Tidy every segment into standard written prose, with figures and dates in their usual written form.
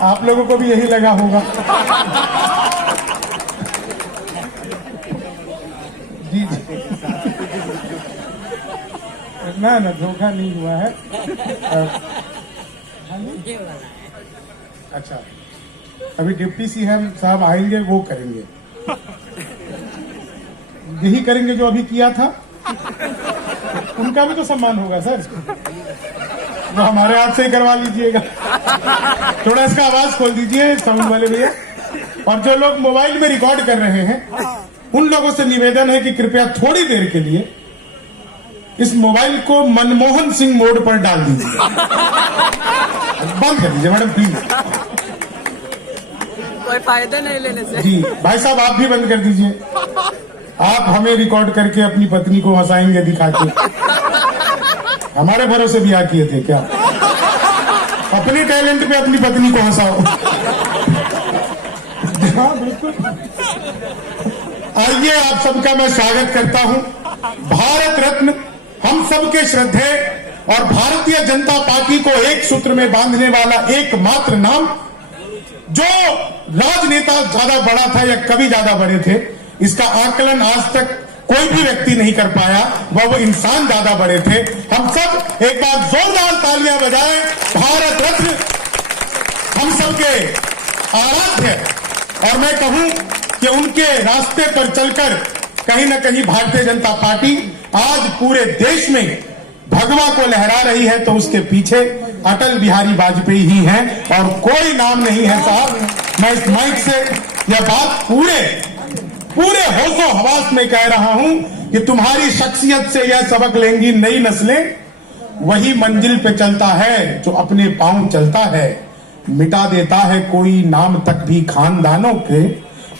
आप लोगों को भी यही लगा होगा। जी जी, ना ना धोखा नहीं हुआ है। अच्छा, अभी डिप्टी सीएम साहब आएंगे, वो करेंगे, यही करेंगे जो अभी किया था। उनका भी तो सम्मान होगा सर, वो हमारे हाथ से ही करवा लीजिएगा। थोड़ा इसका आवाज खोल दीजिए साउंड वाले भैया। और जो लोग मोबाइल में रिकॉर्ड कर रहे हैं, उन लोगों से निवेदन है कि कृपया थोड़ी देर के लिए इस मोबाइल को मनमोहन सिंह मोड पर डाल दीजिए। बंद कर दीजिए मैडम प्लीज। कोई फायदा नहीं लेने से। जी भाई साहब, आप भी बंद कर दीजिए। आप हमें रिकॉर्ड करके अपनी पत्नी को हंसाएंगे दिखा के। हमारे भरोसे ब्याह किए थे क्या? अपने टैलेंट पे अपनी पत्नी को हंसाओ। हाँ बिल्कुल। आइए, आप सबका मैं स्वागत करता हूं। भारत रत्न, हम सबके श्रद्धेय और भारतीय जनता पार्टी को एक सूत्र में बांधने वाला एकमात्र नाम, जो राजनेता ज्यादा बड़ा था या कभी ज्यादा बड़े थे, इसका आकलन आज तक कोई भी व्यक्ति नहीं कर पाया, वो इंसान ज्यादा बड़े थे। हम सब एक बार जोरदार तालियां बजाएं। भारत रत्न हम सबके आराध्य, और मैं कहूं कि उनके रास्ते पर चलकर कहीं न कहीं भारतीय जनता पार्टी आज पूरे देश में भगवा को लहरा रही है, तो उसके पीछे अटल बिहारी वाजपेयी ही हैं, और कोई नाम नहीं है साहब। मैं इस माइक से यह बात पूरे होशो हवास में कह रहा हूं कि तुम्हारी शख्सियत से यह सबक लेंगी नई नस्लें। वही मंजिल पे चलता है जो अपने पांव चलता है, मिटा देता है कोई नाम तक भी खानदानों के,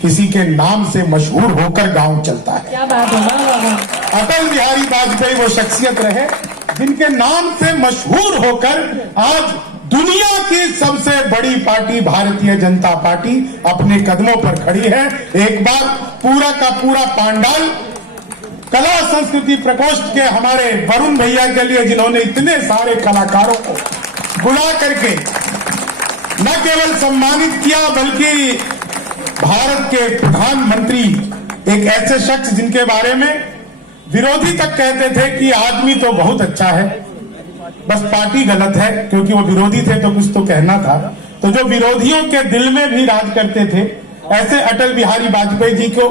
किसी के नाम से मशहूर होकर गांव चलता है। क्या बात है। अटल बिहारी वाजपेयी वो शख्सियत रहे जिनके नाम से मशहूर होकर आज दुनिया की सबसे बड़ी पार्टी भारतीय जनता पार्टी अपने कदमों पर खड़ी है। एक बार पूरा का पूरा पांडाल कला संस्कृति प्रकोष्ठ के हमारे वरुण भैया के लिए, जिन्होंने इतने सारे कलाकारों को बुला करके न केवल सम्मानित किया, बल्कि भारत के प्रधानमंत्री, एक ऐसे शख्स जिनके बारे में विरोधी तक कहते थे कि आदमी तो बहुत अच्छा है, बस पार्टी गलत है, क्योंकि वो विरोधी थे तो कुछ तो कहना था। तो जो विरोधियों के दिल में भी राज करते थे, ऐसे अटल बिहारी वाजपेयी जी को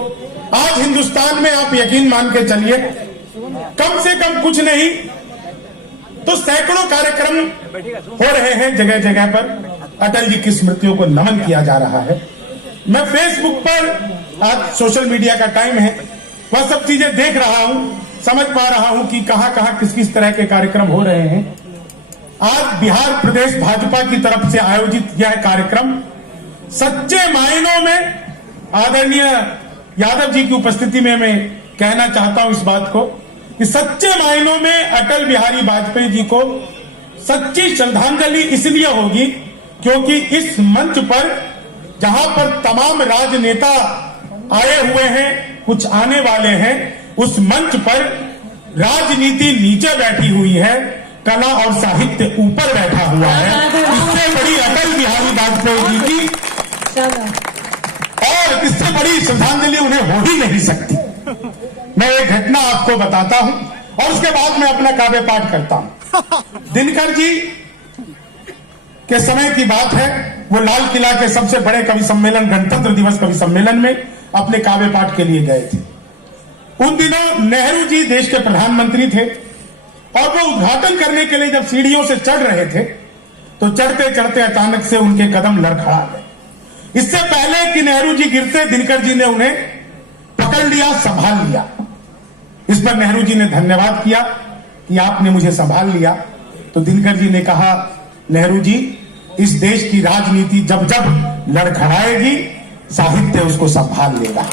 आज हिंदुस्तान में आप यकीन मान के चलिए, कम से कम कुछ नहीं तो सैकड़ों कार्यक्रम हो रहे हैं, जगह जगह पर अटल जी की स्मृतियों को नमन किया जा रहा है। मैं फेसबुक पर, आज सोशल मीडिया का टाइम है, वह सब चीजें देख रहा हूं, समझ पा रहा हूं कि कहां कहां किस किस तरह के कार्यक्रम हो रहे हैं। आज बिहार प्रदेश भाजपा की तरफ से आयोजित यह कार्यक्रम सच्चे मायनों में, आदरणीय यादव जी की उपस्थिति में मैं कहना चाहता हूं इस बात को, कि सच्चे मायनों में अटल बिहारी वाजपेयी जी को सच्ची श्रद्धांजलि इसलिए होगी क्योंकि इस मंच पर, जहां पर तमाम राजनेता आए हुए हैं, कुछ आने वाले हैं, उस मंच पर राजनीति नीचे बैठी हुई है, कला और साहित्य ऊपर बैठा हुआ है। इससे बड़ी अटल बिहारी वाजपेयी जी की और इससे बड़ी श्रद्धांजलि उन्हें हो ही नहीं सकती। मैं एक घटना आपको बताता हूं और उसके बाद मैं अपना काव्य पाठ करता हूं। दिनकर जी के समय की बात है, वो लाल किला के सबसे बड़े कवि सम्मेलन, गणतंत्र दिवस कवि सम्मेलन में अपने काव्य पाठ के लिए गए थे। उन दिनों नेहरू जी देश के प्रधानमंत्री थे और वो उद्घाटन करने के लिए जब सीढ़ियों से चढ़ रहे थे, तो चढ़ते चढ़ते अचानक से उनके कदम लड़खड़ा गए। इससे पहले कि नेहरू जी गिरते, दिनकर जी ने उन्हें पकड़ लिया, संभाल लिया। इस पर नेहरू जी ने धन्यवाद किया कि आपने मुझे संभाल लिया। तो दिनकर जी ने कहा, नेहरू जी, इस देश की राजनीति जब जब लड़खड़ाएगी, साहित्य उसको संभाल लेगा।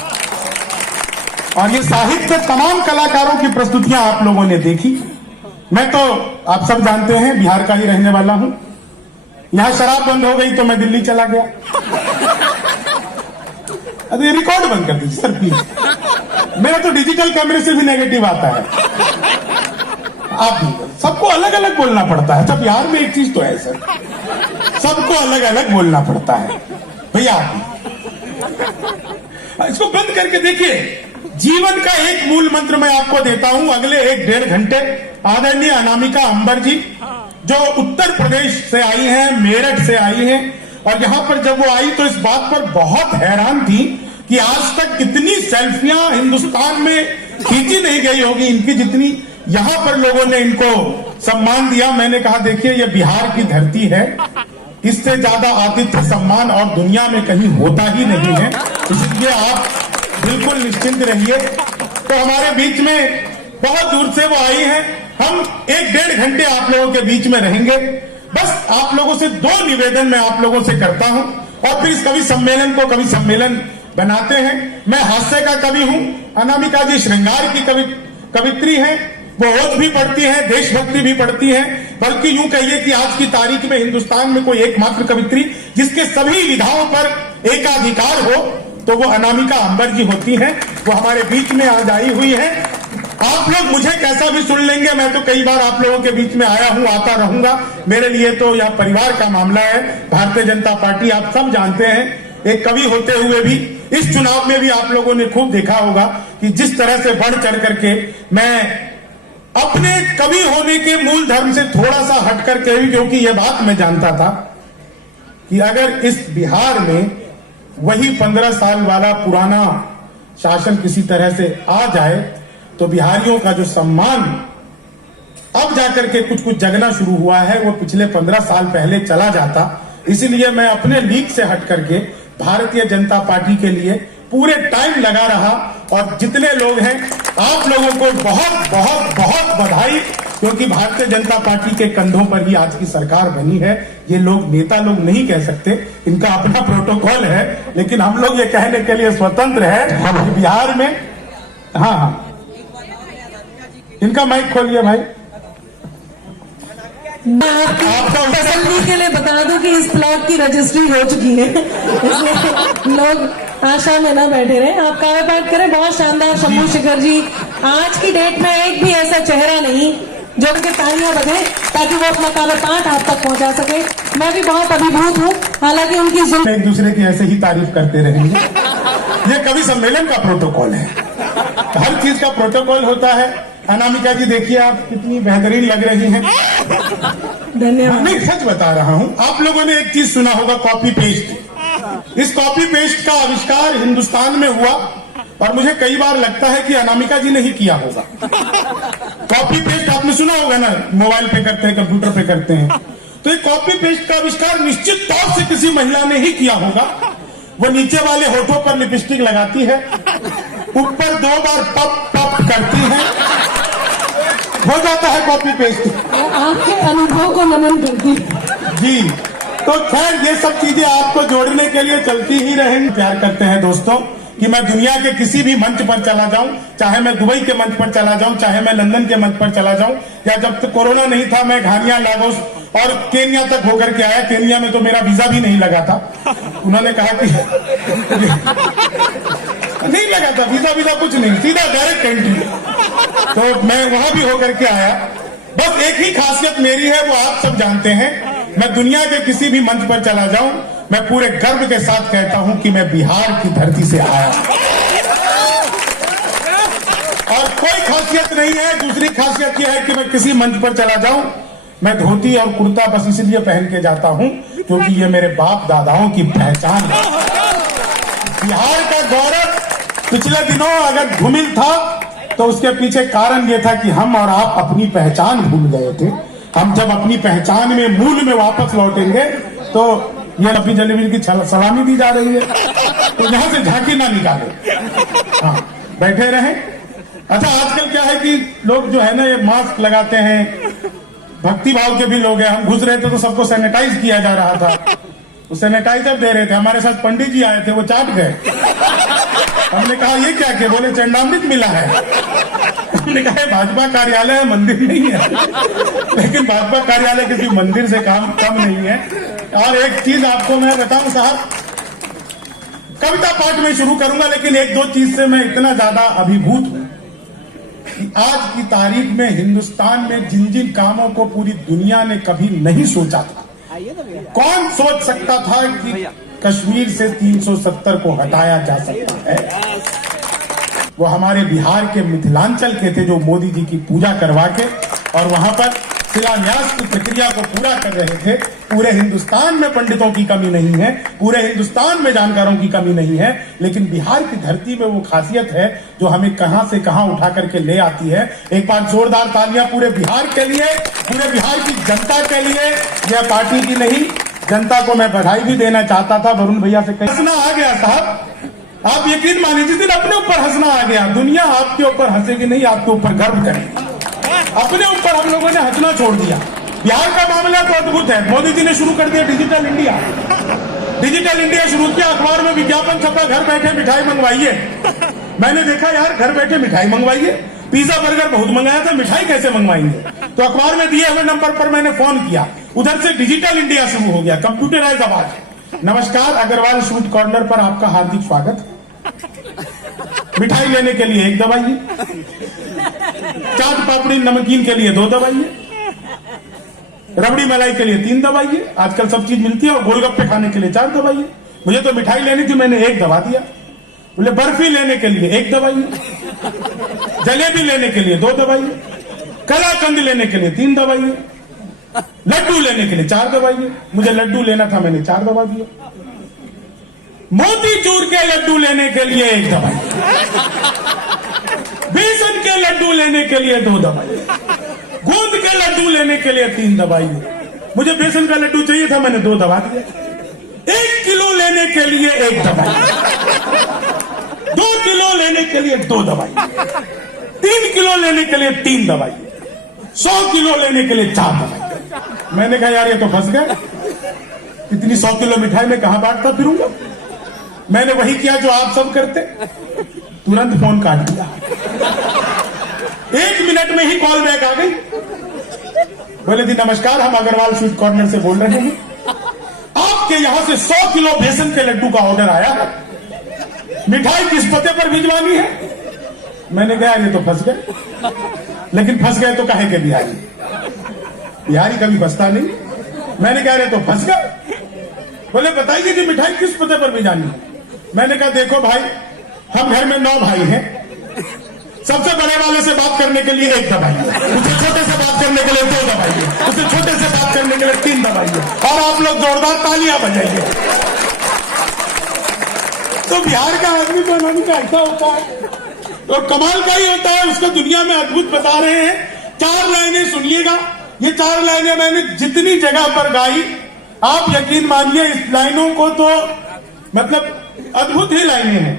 और ये साहित्य तमाम कलाकारों की प्रस्तुतियां आप लोगों ने देखी। मैं तो, आप सब जानते हैं, बिहार का ही रहने वाला हूं। यहां शराब बंद हो गई तो मैं दिल्ली चला गया। अरे रिकॉर्ड बंद कर दीजिए सर प्लीज। मेरा तो डिजिटल कैमरे से भी नेगेटिव आता है। आप भी, सबको अलग अलग बोलना पड़ता है। सब बिहार में एक चीज तो है सर, सबको अलग अलग बोलना पड़ता है भैया। इसको बंद करके देखिए। जीवन का एक मूल मंत्र मैं आपको देता हूं। अगले 1-1.5 घंटे आदरणीय अनामिका अंबर जी, जो उत्तर प्रदेश से आई हैं, मेरठ से आई हैं, और यहां पर जब वो आई तो इस बात पर बहुत हैरान थी कि आज तक इतनी सेल्फियां हिंदुस्तान में खींची नहीं गई होगी इनकी, जितनी यहां पर लोगों ने इनको सम्मान दिया। मैंने कहा देखिए, ये बिहार की धरती है, इससे ज्यादा आतिथ्य सम्मान और दुनिया में कहीं होता ही नहीं है, इसलिए आप बिल्कुल निश्चिंत रहिए। तो हमारे बीच में बहुत दूर से वो आई हैं। हम 1-1.5 घंटे आप लोगों के बीच में रहेंगे। बस आप लोगों से 2 निवेदन मैं आप लोगों से करता हूं, और फिर इस कवि सम्मेलन को कवि सम्मेलन बनाते हैं। मैं हास्य का कवि हूं, अनामिका जी श्रृंगार की कवित्री हैं। वो ओज भी पढ़ती हैं, देशभक्ति भी पढ़ती हैं, बल्कि यूं कहिए कि आज की तारीख में हिंदुस्तान में कोई एकमात्र कवित्री जिसके सभी विधाओं पर एकाधिकार हो तो वो अनामिका अंबर जी होती हैं। वो हमारे बीच में आज आई हुई है। आप लोग मुझे कैसा भी सुन लेंगे, मैं तो कई बार आप लोगों के बीच में आया हूं, आता रहूंगा। मेरे लिए तो यह परिवार का मामला है। भारतीय जनता पार्टी आप सब जानते हैं, एक कवि होते हुए भी इस चुनाव में भी आप लोगों ने खूब देखा होगा कि जिस तरह से बढ़ चढ़ करके मैं अपने कवि होने के मूल धर्म से थोड़ा सा हट करके भी, क्योंकि यह बात मैं जानता था कि अगर इस बिहार में वही 15 साल वाला पुराना शासन किसी तरह से आ जाए तो बिहारियों का जो सम्मान अब जाकर के कुछ जगना शुरू हुआ है, वो पिछले 15 साल पहले चला जाता। इसीलिए मैं अपने लीग से हट करके भारतीय जनता पार्टी के लिए पूरे टाइम लगा रहा। और जितने लोग हैं, आप लोगों को बहुत बहुत बहुत बधाई, क्योंकि भारतीय जनता पार्टी के कंधों पर ही आज की सरकार बनी है। ये लोग नेता लोग नहीं कह सकते, इनका अपना प्रोटोकॉल है, लेकिन हम लोग ये कहने के लिए स्वतंत्र है कि बिहार में। हाँ, इनका माइक खोलिए भाई। मैं आपको तसल्ली के लिए बता दूं कि इस प्लॉट की रजिस्ट्री हो चुकी है, इसलिए लोग आशा में ना बैठे रहे। आप काव्य पाठ करें। बहुत शानदार शंभू शेखर जी। आज की डेट में एक भी ऐसा चेहरा नहीं जो उनके तालियां बजे ताकि वो अपना काव्य पाठ आप तक पहुंचा सके। मैं भी बहुत अभिभूत हूँ। हालांकि उनकी एक दूसरे की ऐसे ही तारीफ करते रहेंगे। ये कवि सम्मेलन का प्रोटोकॉल है, हर चीज का प्रोटोकॉल होता है। अनामिका जी देखिए, आप कितनी बेहतरीन लग रही हैं। धन्यवाद। मैं सच बता रहा हूं। आप लोगों ने एक चीज सुना होगा, कॉपी पेस्ट। इस कॉपी पेस्ट का आविष्कार हिंदुस्तान में हुआ, और मुझे कई बार लगता है कि अनामिका जी ने ही किया होगा। कॉपी पेस्ट आपने सुना होगा ना, मोबाइल पे करते हैं, कंप्यूटर पे करते हैं। तो ये कॉपी पेस्ट का आविष्कार निश्चित तौर से किसी महिला ने ही किया होगा। वो नीचे वाले होठों पर लिपस्टिक लगाती है, ऊपर 2 बार पप पप करती है, हो जाता है कॉपी पेस्ट। आपके अनुभव को नमन करती जी। तो खैर, ये सब चीजें आपको जोड़ने के लिए चलती ही रहेंगी। प्यार करते हैं दोस्तों कि मैं दुनिया के किसी भी मंच पर चला जाऊं, चाहे मैं दुबई के मंच पर चला जाऊं, चाहे मैं लंदन के मंच पर चला जाऊं, या जब तक कोरोना नहीं था मैं घानिया, लागोस और केन्या तक होकर के आया। केन्या में तो मेरा वीजा भी नहीं लगा था। उन्होंने कहा कि नहीं लगा था वीजा कुछ नहीं, सीधा डायरेक्ट एंट्री। तो मैं वहां भी होकर के आया। बस एक ही खासियत मेरी है, वो आप सब जानते हैं। मैं दुनिया के किसी भी मंच पर चला जाऊं, मैं पूरे गर्व के साथ कहता हूं कि मैं बिहार की धरती से आया। और कोई खासियत नहीं है। दूसरी खासियत यह है कि मैं किसी मंच पर चला जाऊं, मैं धोती और कुर्ता बस इसलिए पहन के जाता हूं क्योंकि ये मेरे बाप दादाओं की पहचान है। बिहार का गौरव पिछले दिनों अगर धूमिल था तो उसके पीछे कारण ये था कि हम और आप अपनी पहचान भूल गए थे। हम जब अपनी पहचान में, मूल में वापस लौटेंगे तो ये लपी जलेबी की सलामी दी जा रही है, तो यहां से झांकी ना निकाले। हाँ, बैठे रहें। अच्छा, आजकल क्या है कि लोग जो है ना, ये मास्क लगाते हैं, भक्ति भाव के भी लोग हैं। हम घुस रहे थे तो सबको सैनिटाइज किया जा रहा था, तो सैनिटाइजर दे रहे थे। हमारे साथ पंडित जी आए थे, वो चाट गए। हमने कहा ये क्या के? बोले चंडामृत मिला है। हमने कहा भाजपा कार्यालय है, मंदिर नहीं है। लेकिन भाजपा कार्यालय किसी मंदिर से काम कम नहीं है। और एक चीज आपको मैं बताऊं साहब, कविता पाठ में शुरू करूंगा, लेकिन 1-2 चीज से मैं इतना ज्यादा अभिभूत हूं कि आज की तारीख में हिंदुस्तान में जिन जिन कामों को पूरी दुनिया ने कभी नहीं सोचा था, कौन सोच सकता था कि कश्मीर से 370 को हटाया जा सकता है। वो हमारे बिहार के मिथिलांचल के थे जो मोदी जी की पूजा करवा के और वहां पर शिलान्यास की प्रक्रिया को पूरा कर रहे थे। पूरे हिंदुस्तान में पंडितों की कमी नहीं है, पूरे हिंदुस्तान में जानकारों की कमी नहीं है, लेकिन बिहार की धरती में वो खासियत है जो हमें कहां से कहां उठा करके ले आती है। एक बार जोरदार तालियां पूरे बिहार के लिए, पूरे बिहार की जनता के लिए। यह पार्टी की नहीं, जनता को मैं बधाई भी देना चाहता था। वरुण भैया से हंसना आ गया साहब, आप यकीन मानिए जिस दिन अपने ऊपर हंसना आ गया, दुनिया आपके ऊपर हंसेगी नहीं, आपके ऊपर गर्व करेगी। अपने ऊपर हम लोगों ने हंसना छोड़ दिया। बिहार का मामला तो अद्भुत है। मोदी जी ने शुरू कर दिया डिजिटल इंडिया। डिजिटल इंडिया शुरू किया, अखबार में विज्ञापन छपा, घर बैठे मिठाई मंगवाइए। मैंने देखा यार घर बैठे मिठाई मंगवाइए, पिज्जा बर्गर बहुत मंगाया था, मिठाई कैसे मंगवाएंगे। तो अखबार में दिए हुए नंबर पर मैंने फोन किया, उधर से डिजिटल इंडिया शुरू हो गया, कंप्यूटराइज आवाज। नमस्कार, अग्रवाल स्वीट कॉर्नर पर आपका हार्दिक स्वागत। मिठाई लेने के लिए 1 दबाइए, चाट पापड़ी नमकीन के लिए 2 दबाइए, रबड़ी मलाई के लिए 3 दबाइए, आजकल सब चीज मिलती है, और गोलगप्पे खाने के लिए 4 दबाइए। मुझे तो मिठाई लेनी थी, मैंने 1 दबा दिया। बोले बर्फी लेने के लिए 1 दबाइए, जलेबी लेने के लिए 2 दबाइए, कलाकंद लेने के लिए 3 दबाइए, लड्डू लेने के लिए 4 दबाइए। मुझे लड्डू लेना था, मैंने 4 दबा दिए। मोतीचूर के लड्डू लेने के लिए 1 दबाइए, बेसन के लड्डू लेने के लिए 2 दबाइए, गोंद के लड्डू लेने के लिए 3 दबाइए। मुझे बेसन का लड्डू चाहिए था, मैंने 2 दबा दिया। 1 किलो लेने के लिए 1 दबाइए, 2 किलो लेने के लिए 2 दबाइए, 3 किलो लेने के लिए 3 दबाइए, 100 किलो लेने के लिए 4 दबाइए। मैंने कहा यार ये तो फंस गए, इतनी 100 किलो मिठाई में कहां बांटता फिरूंगा। मैंने वही किया जो आप सब करते, तुरंत फोन काट दिया। 1 मिनट में ही कॉल बैक आ गई। बोले जी नमस्कार, हम अग्रवाल स्वीट कॉर्नर से बोल रहे हैं, आपके यहां से 100 किलो बेसन के लड्डू का ऑर्डर आया है, मिठाई किस पते पर भिजवानी है। मैंने कहा ये तो फंस गए, लेकिन फंस गए तो काहे के बिहारी, बिहारी कभी फंसता नहीं। मैंने कहा ये तो फंस गए। बोले बताइए कि मिठाई किस पते पर भिजवानी है। मैंने कहा देखो भाई, हम घर में 9 भाई हैं, सबसे बड़े वाले से बात करने के लिए 1 दबाइए, उसे छोटे से बात करने के लिए 2 दबाइए, उसे छोटे से बात करने के लिए 3 दबाइए, और आप लोग जोरदार तालियां बजाइए। तो बिहार का आदमी बनाने का ऐसा होता है, और कमाल का ही होता है, उसको दुनिया में अद्भुत बता रहे हैं। 4 लाइनें सुनिएगा, ये 4 लाइनें मैंने जितनी जगह पर गाई, आप यकीन मानिए इस लाइनों को तो मतलब अद्भुत ही लाइनें हैं।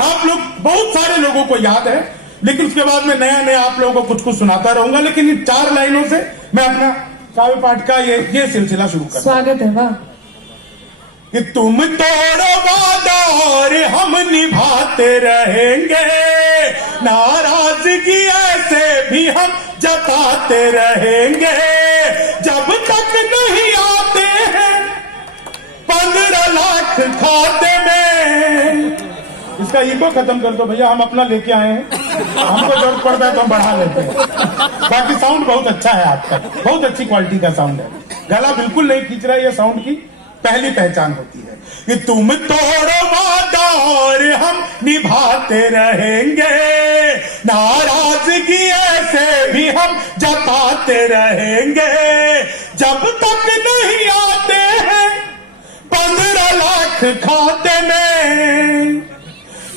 आप लोग, बहुत सारे लोगों को याद है, लेकिन उसके बाद में नया नया आप लोगों को कुछ कुछ सुनाता रहूंगा। लेकिन इन 4 लाइनों से मैं अपना काव्य पाठ का ये सिलसिला शुरू कर। स्वागत है। वाह। कि तुम तोड़ो वादा और हम निभाते रहेंगे, नाराजगी ऐसे भी हम जताते रहेंगे, जब तक नहीं आते हैं 15 लाख खाते में। इसका ईगो खत्म कर दो भैया, हम अपना लेके आए हैं, हमको जरूरत पड़ता है तो हम बढ़ा लेते हैं। बाकी साउंड बहुत अच्छा है आपका, बहुत अच्छी क्वालिटी का साउंड है, गला बिल्कुल नहीं खींच रहा है। ये साउंड की पहली पहचान होती है कि तुम तोड़ो वादा और हम निभाते रहेंगे, नाराजगी ऐसे भी हम जताते रहेंगे, जब तक नहीं आते हैं 15 लाख खाते में,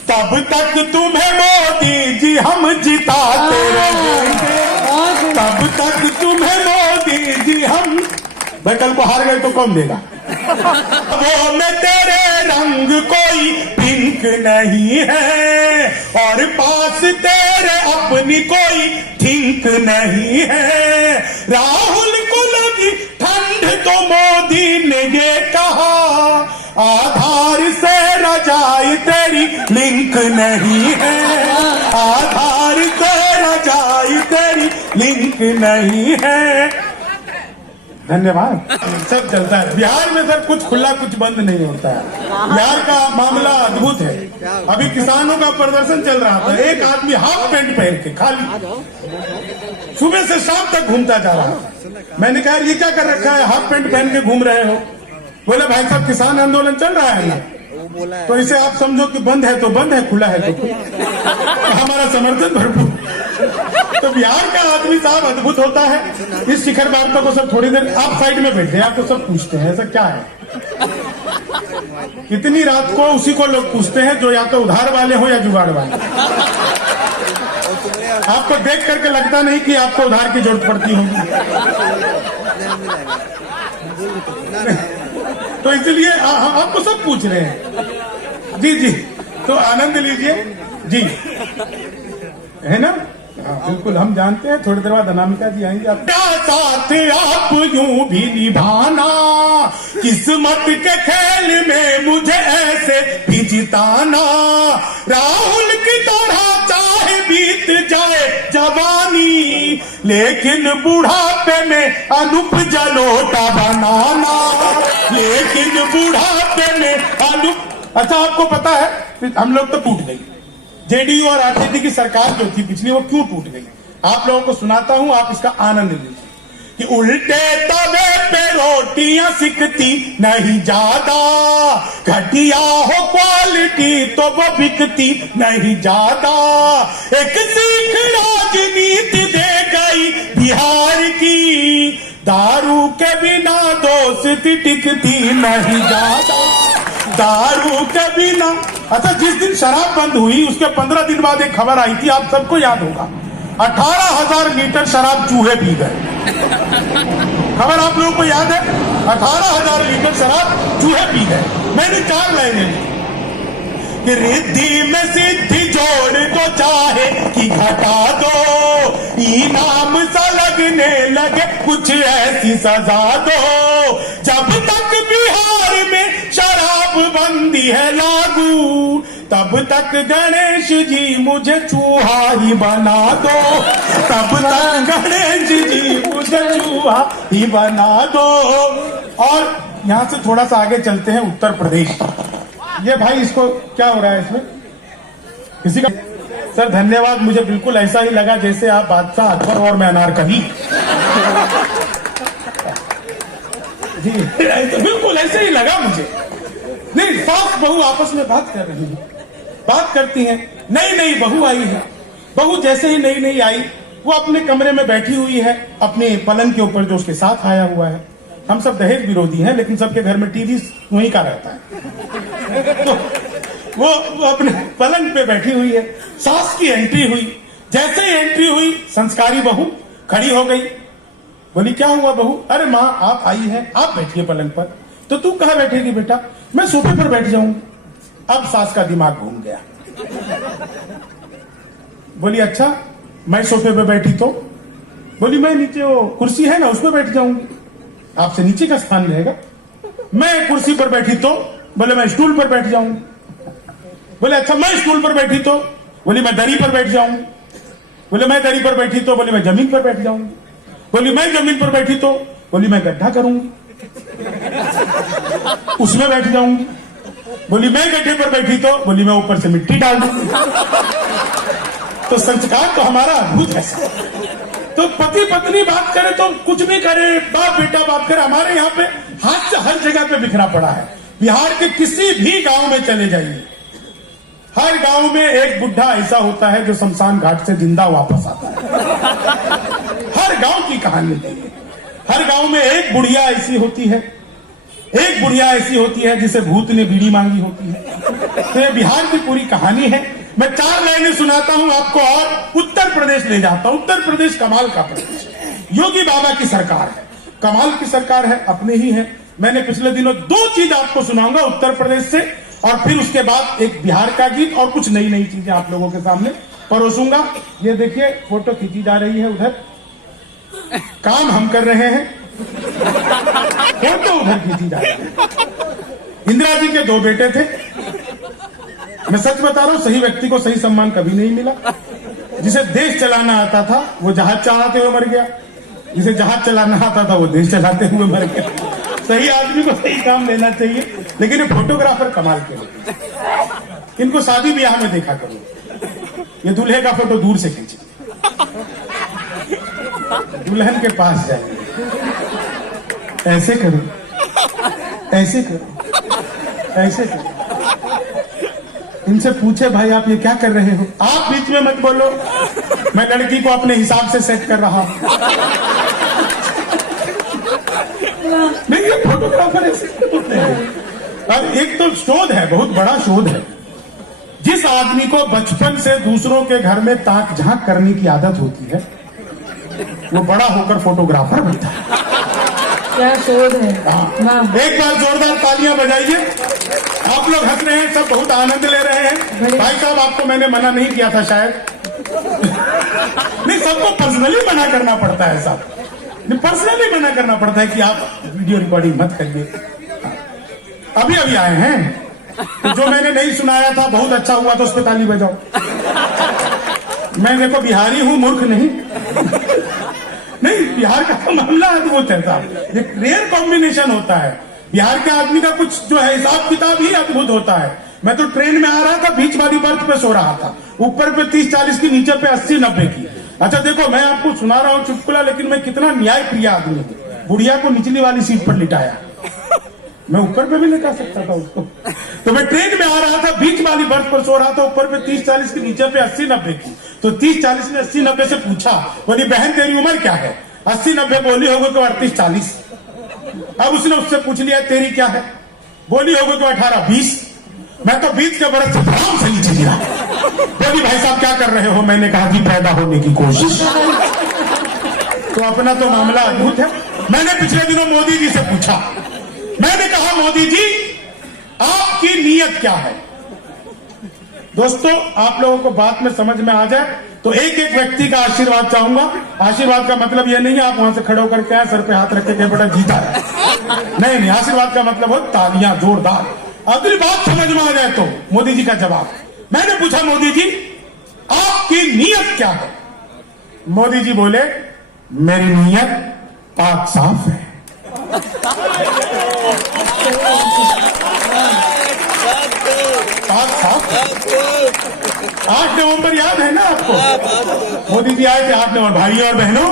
तब तक तुम्हें मोदी जी हम जिताते रहेंगे, तब तक तुम्हें मोदी जी हम। भाई कल को हार गए तो कौन देगा। वो में तेरे रंग कोई पिंक नहीं है, और पास तेरे अपनी कोई थिंक नहीं है। राहुल को लगी ठंड तो मोदी ने ये कहा, आधार से रजाई तेरी लिंक नहीं है, आधार से रजाई तेरी लिंक नहीं है। धन्यवाद। सब चलता है बिहार में सर, कुछ खुला कुछ बंद नहीं होता है। बिहार का मामला अद्भुत है। अभी किसानों का प्रदर्शन चल रहा था, एक आदमी हाफ पैंट पहन के खाली सुबह से शाम तक घूमता जा रहा है। मैंने कहा ये क्या कर रखा है, हाफ पैंट पहन के घूम रहे हो? बोले भाई साहब किसान आंदोलन चल रहा है ना, तो इसे आप समझो कि बंद है तो बंद है, खुला है तो हमारा समर्थन भरपूर। तो बिहार का आदमी साहब अद्भुत होता है। इस शिखर वार्ता को सब थोड़ी देर आप साइड में बैठे, आपको सब पूछते हैं ऐसा क्या है। इतनी रात को उसी को लोग पूछते हैं जो या तो उधार वाले हो या जुगाड़ वाले। आपको देख करके लगता नहीं कि आपको उधार की जरूरत पड़ती होगी। तो इसलिए आपको सब पूछ रहे हैं। जी जी, तो आनंद लीजिए जी, है ना? हाँ बिल्कुल, हम जानते हैं। थोड़ी देर बाद अनामिका जी आएंगे। आप साथ आप यूं भी निभाना, किस्मत के खेल में मुझे ऐसे भी जिताना। राहुल की तरह चाहे बीत जाए जवानी, लेकिन बुढ़ापे में अनूप जलोटा बनाना, लेकिन बुढ़ापे में अनूप। अच्छा आपको पता है हम लोग तो टूट गई, जेडीयू और आरजेडी की सरकार जो थी पिछली, वो क्यों टूट गई? आप लोगों को सुनाता हूं, आप इसका आनंद लीजिए। कि उल्टे तवे पे रोटियां सिकती नहीं ज्यादा, घटिया हो क्वालिटी तो वो बिकती नहीं ज्यादा। एक सीख राजनीति दे गई बिहार की, दारू के बिना दोस्ती टिकती नहीं ज्यादा, दारू के बिना। अच्छा जिस दिन शराब बंद हुई उसके 15 दिन बाद एक खबर आई थी, आप सबको याद होगा, 18,000 लीटर शराब चूहे पी गए। खबर आप लोगों को याद है? 18,000 लीटर शराब चूहे पी गए। मैंने 4 लाइनें ली कि रिद्धि में सिद्धि जोड़ दो चाहे कि घटा दो, इनाम सा लगने लगे कुछ ऐसी सजा दो। जब तक बिहार में शराब बंदी है लागू, तब तक गणेश जी मुझे चूहा ही बना दो, तब तक गणेश जी मुझे चूहा ही बना दो। और यहां से थोड़ा सा आगे चलते हैं उत्तर प्रदेश। ये भाई इसको क्या हो रहा है इसमें किसी का? सर धन्यवाद, मुझे बिल्कुल ऐसा ही लगा जैसे आप बादशाह अकबर और मैं अनारकली। जी बिल्कुल ऐसे ही लगा मुझे। नहीं, सास बहू आपस में बात कर रही है, बात करती हैं। नई नई बहू आई है, बहू जैसे ही नई नई आई वो अपने कमरे में बैठी हुई है, अपने पलंग के ऊपर जो उसके साथ आया हुआ है। हम सब दहेज विरोधी हैं, लेकिन सबके घर में टीवी वहीं का रहता है। तो वो अपने पलंग पे बैठी हुई है, सास की एंट्री हुई। जैसे ही एंट्री हुई संस्कारी बहू खड़ी हो गई। बोली क्या हुआ बहू? अरे माँ आप आई हैं, आप बैठिए पलंग पर। तो तू कहाँ बैठेगी बेटा? मैं सोफे पर बैठ जाऊंगी। अब सास का दिमाग घूम गया। बोली अच्छा मैं सोफे पे बैठी तो? बोली मैं नीचे वो कुर्सी है ना उस पर बैठ जाऊंगी, आपसे नीचे का स्थान रहेगा। मैं कुर्सी पर बैठी तो? बोले मैं स्टूल पर बैठ जाऊंगी। बोले अच्छा मैं स्टूल पर बैठी तो? बोली मैं दरी पर बैठ जाऊंगी। बोले मैं दरी पर बैठी तो? बोली मैं जमीन पर बैठ जाऊंगी। बोली मैं जमीन पर बैठी तो? बोली मैं गड्ढा करूंगी, उसमें बैठ जाऊंगी। बोली मैं गड्ढे पर बैठी तो? बोली मैं ऊपर से मिट्टी डाल दूंगी। तो संस्कार तो हमारा अद्भुत है। तो पति पत्नी बात करे तो कुछ भी करे, बाप बेटा बात करे। हमारे यहाँ पे हाथ से हर जगह पे बिखरा पड़ा है। बिहार के किसी भी गांव में चले जाइए, हर गांव में एक बुढ़ा ऐसा होता है जो शमशान घाट से जिंदा वापस आता है। हर गांव की कहानी है। हर गांव में एक बुढ़िया ऐसी होती है, एक बुढ़िया ऐसी होती है जिसे भूत ने बीड़ी मांगी होती है। तो ये बिहार की पूरी कहानी है। मैं 4 लाइनें सुनाता हूं आपको और उत्तर प्रदेश ले जाता हूं। उत्तर प्रदेश कमाल का प्रदेश, योगी बाबा की सरकार है, कमाल की सरकार है, अपने ही है। मैंने पिछले दिनों 2 चीज आपको सुनाऊंगा उत्तर प्रदेश से, और फिर उसके बाद एक बिहार का गीत और कुछ नई नई चीजें आप लोगों के सामने परोसूंगा। ये देखिए फोटो खींची जा रही है, उधर काम हम कर रहे हैं, फोटो उधर खींची जा रही है। इंदिरा जी के 2 बेटे थे। मैं सच बता रहा हूं, सही व्यक्ति को सही सम्मान कभी नहीं मिला। जिसे देश चलाना आता था वो जहाज चलाते हुए मर गया, जिसे जहाज चलाना आता था वो देश चलाते हुए मर गया। सही आदमी को सही काम लेना चाहिए। लेकिन ये फोटोग्राफर कमाल के होते, इनको शादी ब्याह में देखा करो। ये दूल्हे का फोटो दूर से खींचे, दुल्हन के पास जाइए, ऐसे करो, ऐसे करो, ऐसे करो, इनसे पूछे भाई आप ये क्या कर रहे हो, आप बीच में मत बोलो, मैं लड़की को अपने हिसाब से सेट कर रहा हूं। नहीं, ये फोटोग्राफर ऐसे होते हैं। और एक तो शोध है, बहुत बड़ा शोध है, जिस आदमी को बचपन से दूसरों के घर में ताक झांक करने की आदत होती है, वो बड़ा होकर फोटोग्राफर बनता है। क्या शोध है। वाह। एक बार जोरदार तालियां बजाइए। आप लोग हंस रहे हैं, सब बहुत आनंद ले रहे हैं। भाई साहब, आपको मैंने मना नहीं किया था शायद। नहीं, सबको पर्सनली मना करना पड़ता है साहब, पर्सनली मना करना पड़ता है कि आप वीडियो रिकॉर्डिंग मत करिए। अभी अभी आए हैं, तो जो मैंने नहीं सुनाया था बहुत अच्छा हुआ तो उस पर ताली बजाओ। मैं देखो बिहारी हूं, मूर्ख नहीं। नहीं, बिहार का तो मामला अद्भुत है साहब, एक रेयर कॉम्बिनेशन होता है। बिहार के आदमी का कुछ जो है हिसाब किताब ही अद्भुत होता है। मैं तो ट्रेन में आ रहा था, बीच वाली बर्थ पे सो रहा था, ऊपर पे 30-40 की, नीचे पे 80-90 की। अच्छा देखो, मैं आपको सुना रहा हूँ चुटकुला, लेकिन मैं कितना न्याय प्रिय आदमी हूँ। बुढ़िया को निचली वाली सीट पर लिटाया, मैं ऊपर पे भी लिटा सकता था उसको। तो मैं ट्रेन में आ रहा था, बीच वाली बर्थ पर सो रहा था, ऊपर पे 30-40 की, नीचे पे 80-90 की। तो 30-40 ने 80-90 से पूछा, बोली बहन तेरी उम्र क्या है? 80-90 बोली होगी तो 38-40। अब उसने उससे पूछ लिया तेरी क्या है? बोली होगी तो 18-20। मैं तो 20 के बरस से आराम से नीचे गिरा। बोली भाई साहब क्या कर रहे हो? मैंने कहा कि पैदा होने की कोशिश। तो अपना तो मामला अद्भुत है। मैंने पिछले दिनों मोदी जी से पूछा, मैंने कहा मोदी जी आपकी नीयत क्या है? दोस्तों, आप लोगों को बात में समझ में आ जाए तो एक एक व्यक्ति का आशीर्वाद चाहूंगा। आशीर्वाद का मतलब यह नहीं है आप वहां से खड़े होकर के सर पे हाथ रख के बड़ा जीता है, नहीं नहीं। आशीर्वाद का मतलब हो तालियां जोरदार। अगली बात समझ में आ जाए तो मोदी जी का जवाब। मैंने पूछा मोदी जी आपकी नीयत क्या है? मोदी जी बोले मेरी नीयत पाक साफ है। पाक साफ। 8 नवंबर याद है ना आपको? मोदी जी आए थे 8 नवंबर। भाइयों और बहनों,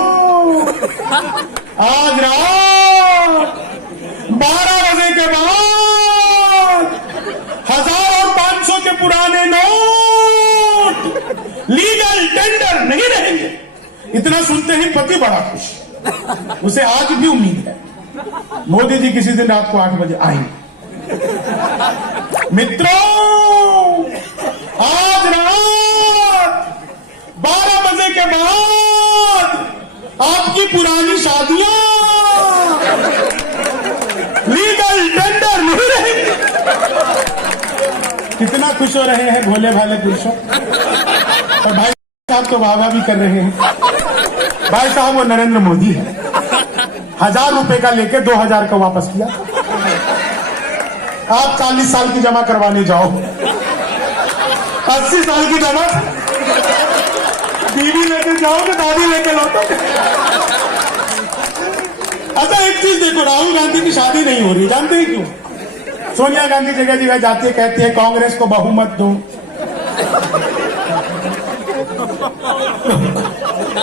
आज रात 12 बजे के बाद 1000 और 500 के पुराने नोट लीगल टेंडर नहीं रहेंगे। इतना सुनते ही पति बड़ा खुश, उसे आज भी उम्मीद है मोदी जी किसी दिन रात को 8 बजे आएंगे। मित्रों, आज रात 12 बजे के बाद आपकी पुरानी शादियां लीगल टेंडर नहीं रहेंगे। कितना खुश हो रहे हैं भोले भाले पुरुषों। और भाई साहब तो वाह भी कर रहे हैं। भाई साहब वो नरेंद्र मोदी है, 1000 रुपए का लेके 2000 का वापस किया। आप 40 साल की जमा करवाने जाओ, 80 साल की जमा बीवी लेके जाओगे, दादी लेके लौटो। अच्छा एक चीज देखो, राहुल गांधी की शादी नहीं हो रही, जानते हैं क्यों? सोनिया गांधी जगह जगह जाती है, कहती है कांग्रेस को बहुमत दो।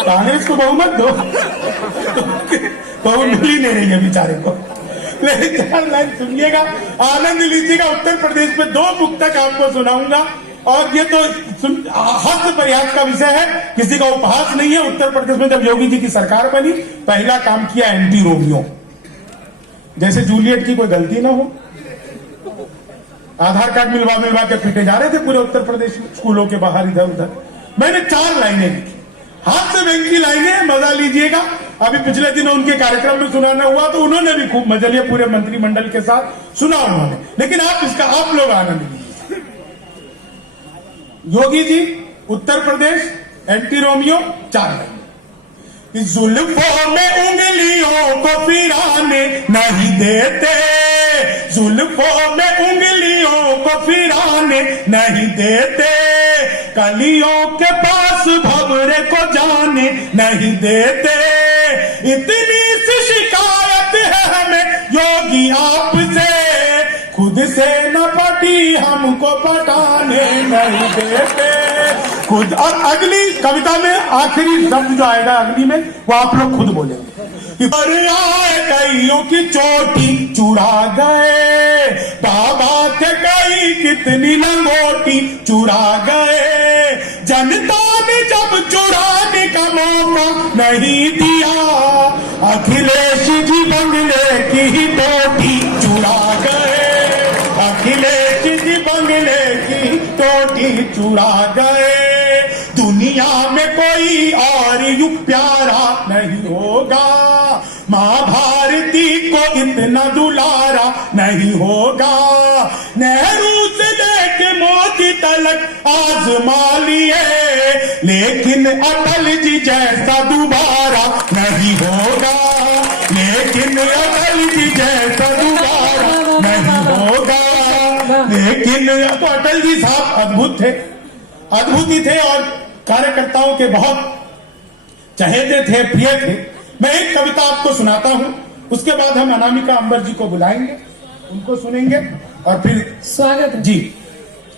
कांग्रेस को बहुमत दो, बहु मिल ही नहीं रही है बेचारे को। लेकिन 4 लाइन सुनिएगा, आनंद लीजिएगा। उत्तर प्रदेश में 2 बुक तक आपको सुनाऊंगा, और ये तो हास्य प्रयास का विषय है, किसी का उपहास नहीं है। उत्तर प्रदेश में जब योगी जी की सरकार बनी, पहला काम किया एंटी रोमियो, जैसे जूलियट की कोई गलती ना हो। आधार कार्ड मिलवा मिलवा के पीटे जा रहे थे पूरे उत्तर प्रदेश में, स्कूलों के बाहर इधर उधर। मैंने 4 लाइनें लिखी, हाथ से बैंक की लाइनें, मजा लीजिएगा। अभी पिछले दिनों उनके कार्यक्रम में सुनाना हुआ तो उन्होंने भी खूब मजा लिया, पूरे मंत्रिमंडल के साथ सुना उन्होंने। लेकिन आप लोग आनंद लीजिए। Yogi ji Uttar Pradesh anti Romeo 4 line. जुल्फों में उंगलियों को फिराने नहीं देते, जुल्फों में उंगलियों को फिराने नहीं देते, कलियों के पास भंवरे को जाने नहीं देते। इतनी सी शिकायत है हमें योगी आपसे, खुद से न पटी हमको पटाने नहीं देते। खुद। और अगली कविता में आखिरी शब्द जो आएगा अगली में वो आप लोग खुद बोलेंगे कि अरे आए कईयों की चोटी चुरा गए, बाबा थे कई कितनी लंगोटी चुरा गए, जनता ने जब चुराने का मौका नहीं दिया, अखिलेश जी बंगले की ही टोटी चुरा गए, अखिलेश जी बंगले की टोटी चुरा गए। दुनिया में कोई और यूं प्यारा नहीं होगा, माँ भारती को इतना दुलारा नहीं होगा। नेहरू से लेके मोदी तलक आजमा लिए, लेकिन अटल जी जैसा दोबारा नहीं होगा, लेकिन अटल जी जैसा दोबारा नहीं होगा। लेकिन तो अटल जी साहब अद्भुत थे, अद्भुत ही थे और कार्यकर्ताओं के बहुत चहेते थे, प्रिय थे। मैं एक कविता आपको सुनाता हूं, उसके बाद हम अनामिका अंबर जी को बुलाएंगे, उनको सुनेंगे और फिर स्वागत जी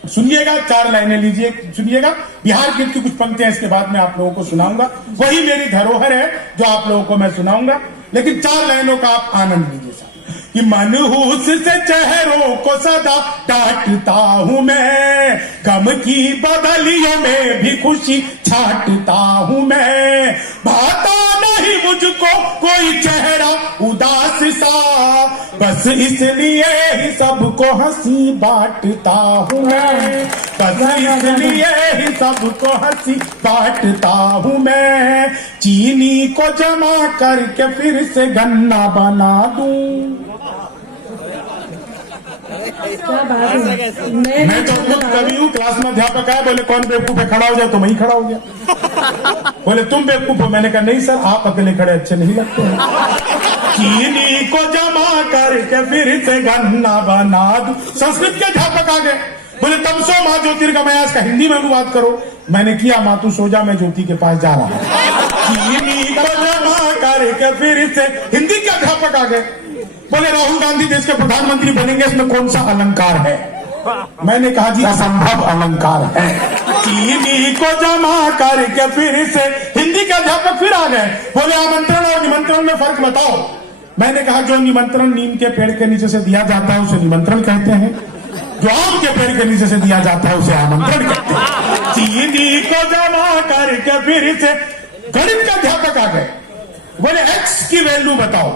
सुनिएगा, 4 लाइनें लीजिए, सुनिएगा। बिहार गीत की कुछ पंक्तियां इसके बाद में आप लोगों को सुनाऊंगा, वही मेरी धरोहर है जो आप लोगों को मैं सुनाऊंगा, लेकिन 4 लाइनों का आप आनंद लीजिए साहब। कि मनहूस से चेहरों को सदा डांटता हूं मैं, गम की बदलियों में भी खुशी छाटता हूं मैं, भाता नहीं मुझको कोई चेहरा उदास सा, बस इसलिए ही सबको हंसी बांटता हूं मैं, बस इसलिए ही सबको हंसी बांटता हूं मैं, चीनी को जमा करके फिर से गन्ना बना दूं। क्या बात है। मैं तो खुद कवि हूँ, क्लास में अध्यापक आया, बोले कौन बेवकूफ है, खड़ा हो जाए, तो मैं ही खड़ा हो गया। बोले तुम बेवकूफ हो, मैंने कहा नहीं सर, आप अकेले खड़े अच्छे नहीं लगते हैं। चीनी को जमा करके फिर से गन्ना बना दूं। संस्कृत के अध्यापक आ गए, बोले तब सो माँ ज्योतिर्गमय, इसका हिंदी में अनुवाद करो। मैंने किया, माँ तू सो जा, मैं ज्योति के पास जा रहा हूँ। चीनी को जमा करके फिर से हिंदी के अध्यापक आ गए, बोले राहुल गांधी देश के प्रधानमंत्री बनेंगे, इसमें कौन सा अलंकार है? मैंने कहा जी असंभव अलंकार है। चीनी को जमा करके फिर से हिंदी के अध्यापक फिर आ गए, बोले आमंत्रण और निमंत्रण में फर्क बताओ। मैंने कहा जो निमंत्रण नीम के पेड़ के नीचे से दिया जाता है उसे निमंत्रण कहते हैं, जो आम के पेड़ के नीचे से दिया जाता है उसे आमंत्रण कहते हैं। चीनी को जमा करके फिर से गणित के अध्यापक आ गए, बोले एक्स की वैल्यू बताओ।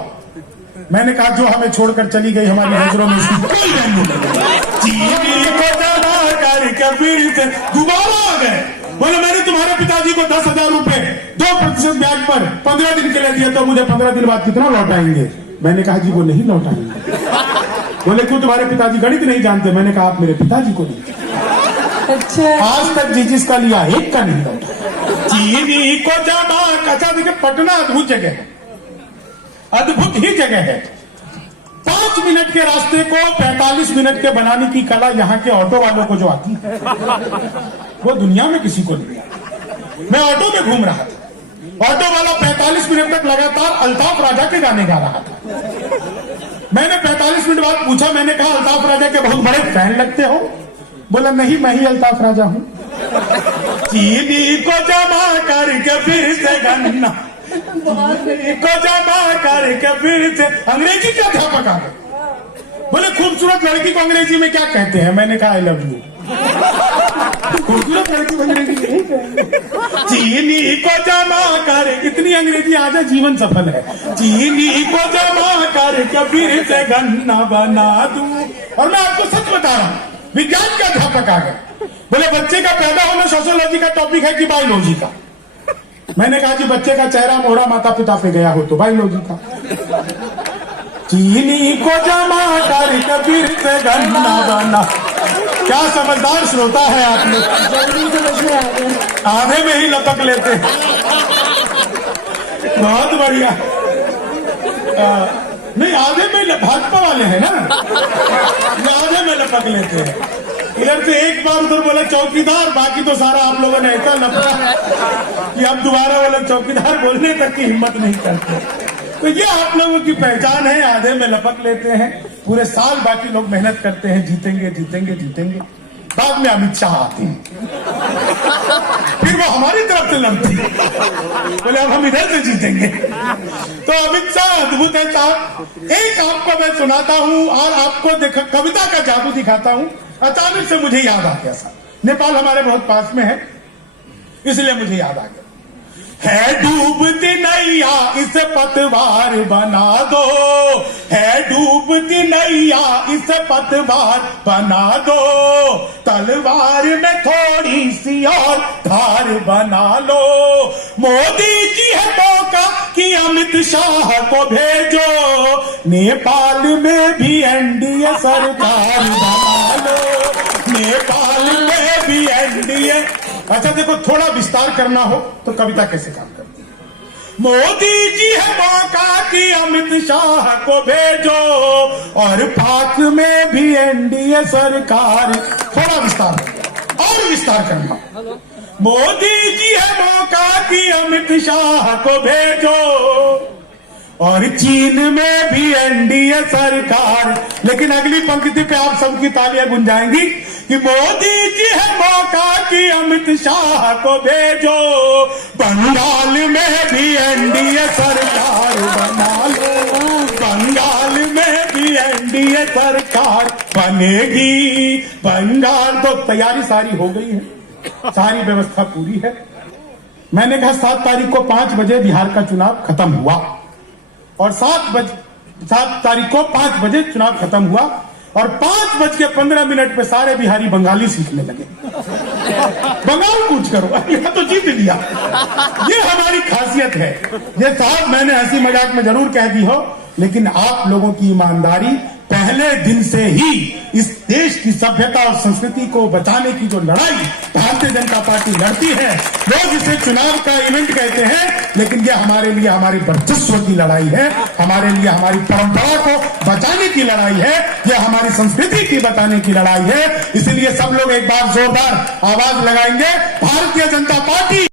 मैंने कहा जो हमें छोड़कर चली गई हमारी नजरों में इसकी कोई वैल्यू नहीं। चीनी को जमा करके फिर से दोबारा आ गए, बोले मैंने तुम्हारे पिताजी को 10,000 रुपए 2% ब्याज पर 15 दिन के लिए दिया, तो मुझे 15 दिन बाद कितना लौटाएंगे? मैंने कहा जी वो नहीं लौटाएंगे। बोले क्यों, तुम्हारे पिताजी गणित नहीं जानते? मैंने कहा आप मेरे पिताजी को नहीं। अच्छा, आज तक जिसका लिया एक का नहीं लौटा। चीनी को जमा, अच्छा देखिए पटना अद्भुत जगह है, अद्भुत ही जगह है। 5 मिनट के रास्ते को 45 मिनट के बनाने की कला यहाँ के ऑटो वालों को जो आती है वो दुनिया में किसी को नहीं आती। मैं ऑटो में घूम रहा था, ऑटो वाला 45 मिनट तक लगातार अल्ताफ राजा के गाने गा रहा था। मैंने 45 मिनट बाद पूछा, मैंने कहा अल्ताफ राजा के बहुत बड़े फैन लगते हो? बोला नहीं, मैं ही अल्ताफ राजा हूं। चीनी को जमा करके फिर से गन्ना को जमा करके फिर से अंग्रेजी के अध्यापक आ गए, बोले खूबसूरत लड़की को अंग्रेजी में क्या कहते हैं? मैंने कहा आई लव यू। खूबसूरत लड़की को अंग्रेजी में चीनी को जमा कर, इतनी अंग्रेजी आ जाए जीवन सफल है। चीनी को जमा करके फिर से गन्ना बना दूं। और मैं आपको सच बता रहा हूं, विज्ञान के अध्यापक आ गए, बोले बच्चे का पैदा होना सोशियोलॉजी का टॉपिक है कि बायोलॉजी का? मैंने कहा जी बच्चे का चेहरा मोहरा माता पिता पे गया हो तो बायोलॉजी का। चीनी को जमा करके फिर से गन्ना बना। क्या समझदार श्रोता है आप लोग, जल्दी समझ में आ गया। आधे में ही लपक लेते हैं, बहुत बढ़िया। नहीं आधे में भाजपा वाले हैं ना, आधे में लपक लेते हैं। इधर से एक बार उधर बोला चौकीदार, बाकी तो सारा आप लोगों ने ऐसा लपका कि अब दोबारा वाला चौकीदार बोलने तक की हिम्मत नहीं करते। तो ये आप लोगों की पहचान है, आधे में लपक लेते हैं पूरे साल, बाकी लोग मेहनत करते हैं, जीतेंगे जीतेंगे जीतेंगे। बाद में अमित शाह आते हैं, फिर वो हमारी तरफ से लड़ते हैं, बोले अब हम इधर से जीतेंगे। तो अमित शाह अद्भुत है साहब। एक आपको मैं सुनाता हूं और आपको कविता का जादू दिखाता हूं। अचानक से मुझे याद आ गया साहब, नेपाल हमारे बहुत पास में है, इसलिए मुझे याद आ गया। है डूबती नैया इसे पतवार बना दो, है डूबती नैया इसे पतवार बना दो, तलवार में थोड़ी सी और धार बना लो। मोदी जी है मौका कि अमित शाह को भेजो, नेपाल में भी एनडीए सरकार बना लो, नेपाल में भी एनडीए। अच्छा देखो, थोड़ा विस्तार करना हो तो कविता कैसे काम करती है। मोदी जी है मौका कि अमित शाह को भेजो, और पाक में भी एनडीए सरकार। थोड़ा विस्तार और विस्तार करना। मोदी जी है मौका कि अमित शाह को भेजो, और चीन में भी एनडीए सरकार। लेकिन अगली पंक्ति पे आप सबकी तालियां गुंजाएंगी कि मोदी जी है मौका कि अमित शाह को भेजो, बंगाल में भी एनडीए सरकार बना लो, बंगाल में भी एनडीए सरकार बनेगी। बंगाल तो तैयारी सारी हो गई है, सारी व्यवस्था पूरी है। मैंने कहा 7 तारीख को 5 बजे बिहार का चुनाव खत्म हुआ, और 7 तारीख को 5 बजे चुनाव खत्म हुआ, और 5:15 पे सारे बिहारी बंगाली सीखने लगे। बंगाल कूच करो, यह तो जीत लिया। ये हमारी खासियत है। ये साहब मैंने हंसी मजाक में जरूर कह दी हो, लेकिन आप लोगों की ईमानदारी पहले दिन से ही इस देश की सभ्यता और संस्कृति को बचाने की जो लड़ाई भारतीय जनता पार्टी लड़ती है, लोग इसे चुनाव का इवेंट कहते हैं, लेकिन ये हमारे लिए हमारे वर्चस्व की लड़ाई है, हमारे लिए हमारी परंपरा को बचाने की लड़ाई है, ये हमारी संस्कृति की बचाने की लड़ाई है। इसलिए सब लोग एक बार जोरदार आवाज लगाएंगे, भारतीय जनता पार्टी।